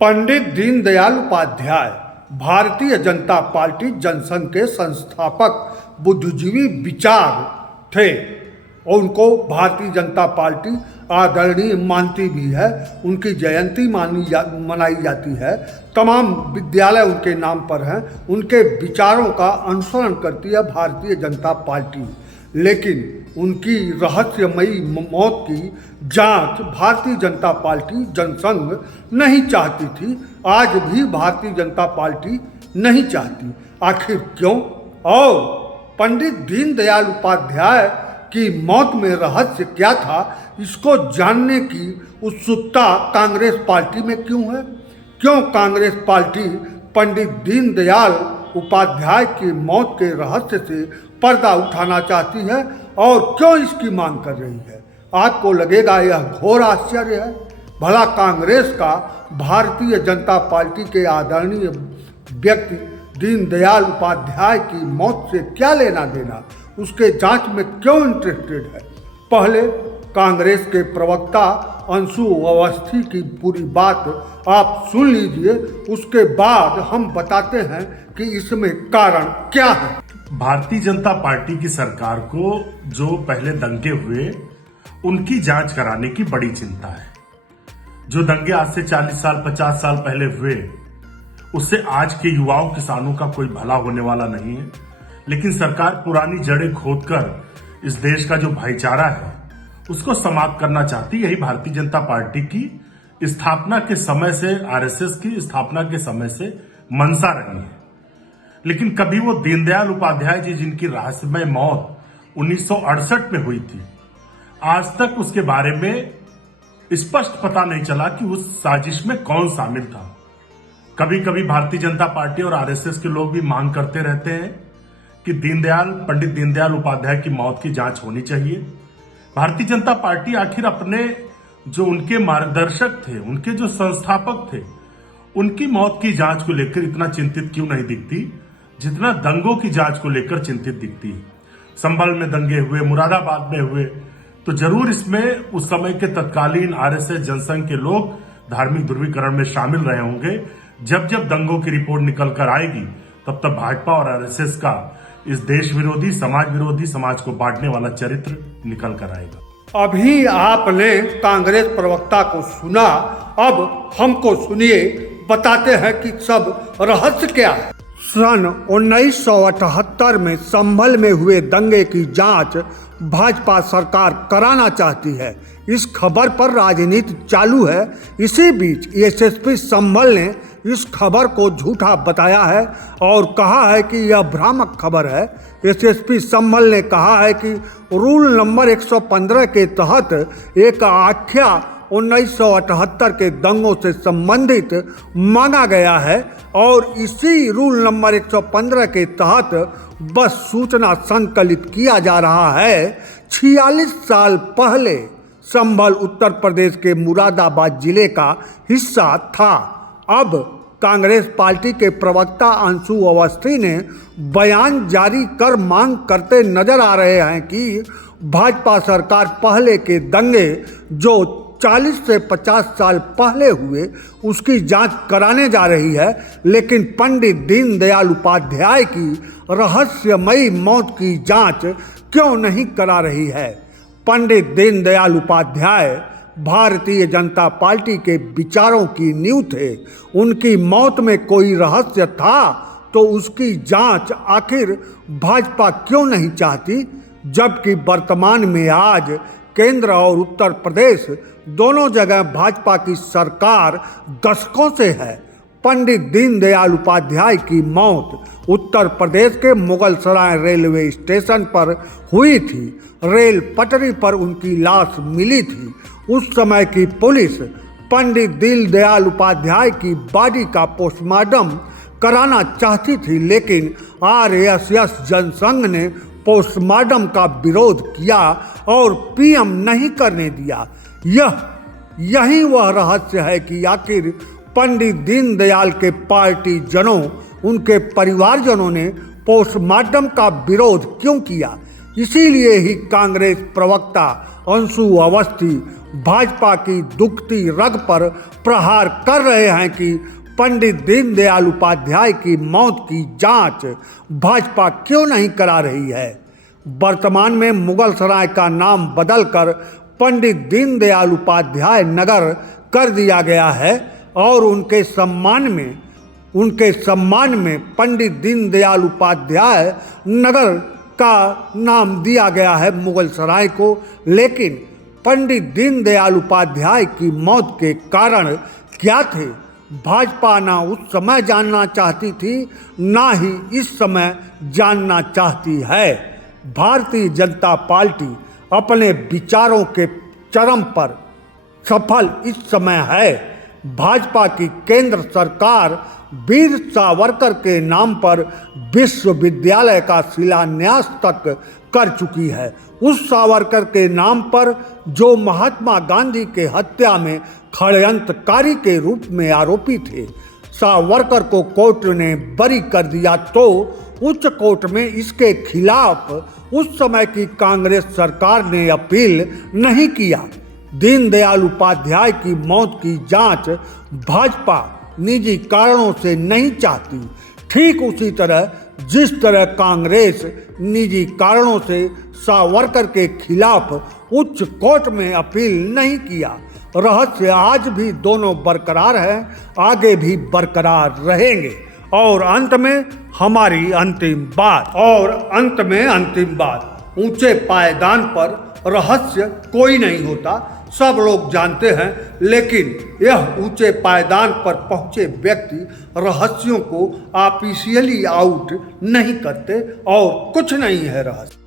Pandit Deendayal Upadhyay Bharatiya Janata party Jansangh के संस्थापक बुद्धिजीवी विचार थे और उनको भारतीय जनता पार्टी आदरणीय मानती भी है। उनकी जयंती मनाई जाती है। तमाम विद्यालय उनके नाम पर हैं। उनके विचारों का अनुसरण करती है भारतीय जनता पार्टी। लेकिन उनकी रहस्यमयी मौत की जांच भारतीय जनता पार्टी जनसंघ नहीं चाहती थी। आज भी भारतीय जनता पार्टी नहीं चाहती। आखिर क्यों? और पंडित दीनदयाल उपाध्याय की मौत में रहस्य क्या था, इसको जानने की उत्सुकता कांग्रेस पार्टी में क्यों है? क्यों कांग्रेस पार्टी पंडित दीनदयाल उपाध्याय की मौत के रहस्य से पर्दा उठाना चाहती है और क्यों इसकी मांग कर रही है? आपको लगेगा यह घोर आश्चर्य है। भला कांग्रेस का भारतीय जनता पार्टी के आदरणीय व्यक्ति दीनदयाल उपाध्याय की मौत से क्या लेना देना? उसके जांच में क्यों इंटरेस्टेड है? पहले कांग्रेस के प्रवक्ता अंशु अवस्थी की पूरी बात आप सुन लीजिए, उसके बाद हम बताते हैं कि इसमें कारण क्या है। भारतीय जनता पार्टी की सरकार को जो पहले दंगे हुए उनकी जांच कराने की बड़ी चिंता है। जो दंगे आज से 40 साल 50 साल पहले हुए उससे आज के युवाओं किसानों का कोई भला होने वाला नहीं है। लेकिन सरकार पुरानी जड़ें खोदकर इस देश का जो भाईचारा है उसको समाप्त करना चाहती। यही भारतीय जनता पार्टी की स्थापना के समय से, आरएसएस की स्थापना के समय से मंशा रही है। लेकिन कभी वो दीनदयाल उपाध्याय जी जिनकी रहस्यमय मौत 1968 में हुई थी, आज तक उसके बारे में स्पष्ट पता नहीं चला कि उस साजिश में कौन शामिल था। कभी कभी भारतीय जनता पार्टी और आरएसएस के लोग भी मांग करते रहते हैं कि पंडित दीनदयाल उपाध्याय की मौत की जांच होनी चाहिए। भारतीय जनता पार्टी आखिर अपने जो उनके मार्गदर्शक थे, उनके जो संस्थापक थे, उनकी मौत की जांच को लेकर इतना चिंतित क्यों नहीं दिखती जितना दंगों की जांच को लेकर चिंतित दिखती है। संभल में दंगे हुए, मुरादाबाद में हुए, तो जरूर इसमें उस समय के तत्कालीन आरएसएस जनसंघ के लोग धार्मिक ध्रुवीकरण में शामिल रहे होंगे। जब जब दंगों की रिपोर्ट निकल कर आएगी तब तक भाजपा और आरएसएस का इस देश विरोधी, समाज को बांटने वाला चरित्र निकल कर आएगा। अभी आपने कांग्रेस प्रवक्ता को सुना, अब हमको सुनिए, बताते हैं कि सब रहस्य क्या है। सन 1978 में संभल में हुए दंगे की जांच भाजपा सरकार कराना चाहती है। इस खबर पर राजनीति चालू है। इसी बीच एसएसपी संभल ने इस खबर को झूठा बताया है और कहा है कि यह भ्रामक खबर है। एसएसपी संभल ने कहा है कि रूल नंबर 115 के तहत एक आख्या 1978 के दंगों से संबंधित मांगा गया है और इसी रूल नंबर 115 के तहत बस सूचना संकलित किया जा रहा है। 46 साल पहले संभल उत्तर प्रदेश के मुरादाबाद जिले का हिस्सा था। अब कांग्रेस पार्टी के प्रवक्ता अंशु अवस्थी ने बयान जारी कर मांग करते नजर आ रहे हैं कि भाजपा सरकार पहले के दंगे जो 40 से 50 साल पहले हुए उसकी जांच कराने जा रही है। लेकिन पंडित दीनदयाल उपाध्याय की रहस्यमयी मौत की जांच क्यों नहीं करा रही है? पंडित दीनदयाल उपाध्याय भारतीय जनता पार्टी के विचारों की नींव थे। उनकी मौत में कोई रहस्य था तो उसकी जांच आखिर भाजपा क्यों नहीं चाहती? जबकि वर्तमान में आज केंद्र और उत्तर प्रदेश दोनों जगह भाजपा की सरकार दशकों से है। पंडित दीनदयाल उपाध्याय की मौत उत्तर प्रदेश के मुगलसराय रेलवे स्टेशन पर हुई थी। रेल पटरी पर उनकी लाश मिली थी। उस समय की पुलिस पंडित दीनदयाल उपाध्याय की बॉडी का पोस्टमार्टम कराना चाहती थी, लेकिन आरएसएस जनसंघ ने पोस्टमार्टम का विरोध किया और पीएम नहीं करने दिया। यही वह रहस्य है कि आखिर पंडित दीनदयाल के पार्टी जनों, उनके परिवारजनों ने पोस्टमार्टम का विरोध क्यों किया। इसीलिए ही कांग्रेस प्रवक्ता अंशु अवस्थी भाजपा की दुखती रग पर प्रहार कर रहे हैं कि पंडित दीनदयाल उपाध्याय की मौत की जांच भाजपा क्यों नहीं करा रही है। वर्तमान में मुगलसराय का नाम बदलकर पंडित दीनदयाल उपाध्याय नगर कर दिया गया है और उनके सम्मान में पंडित दीनदयाल उपाध्याय नगर का नाम दिया गया है मुगलसराय को। लेकिन पंडित दीनदयाल उपाध्याय की मौत के कारण क्या थे, भाजपा ना उस समय जानना चाहती थी, ना ही इस समय जानना चाहती है। भारतीय जनता पार्टी अपने विचारों के चरम पर सफल इस समय है। भाजपा की केंद्र सरकार वीर सावरकर के नाम पर विश्वविद्यालय का शिलान्यास तक कर चुकी है। उस सावरकर के नाम पर जो महात्मा गांधी के हत्या में षड्यंत्रकारी के रूप में आरोपी थे, सावरकर को कोर्ट ने बरी कर दिया तो उच्च कोर्ट में इसके खिलाफ उस समय की कांग्रेस सरकार ने अपील नहीं किया। दीनदयाल उपाध्याय की मौत की जांच भाजपा निजी कारणों से नहीं चाहती। ठीक उसी तरह जिस तरह कांग्रेस निजी कारणों से सावरकर के खिलाफ उच्च कोर्ट में अपील नहीं किया। रहस्य आज भी दोनों बरकरार हैं, आगे भी बरकरार रहेंगे। और अंत में हमारी अंतिम बात, ऊंचे पायदान पर रहस्य कोई नहीं होता, सब लोग जानते हैं। लेकिन यह ऊंचे पायदान पर पहुंचे व्यक्ति रहस्यों को ऑफिशियली आउट नहीं करते और कुछ नहीं है रहस्य।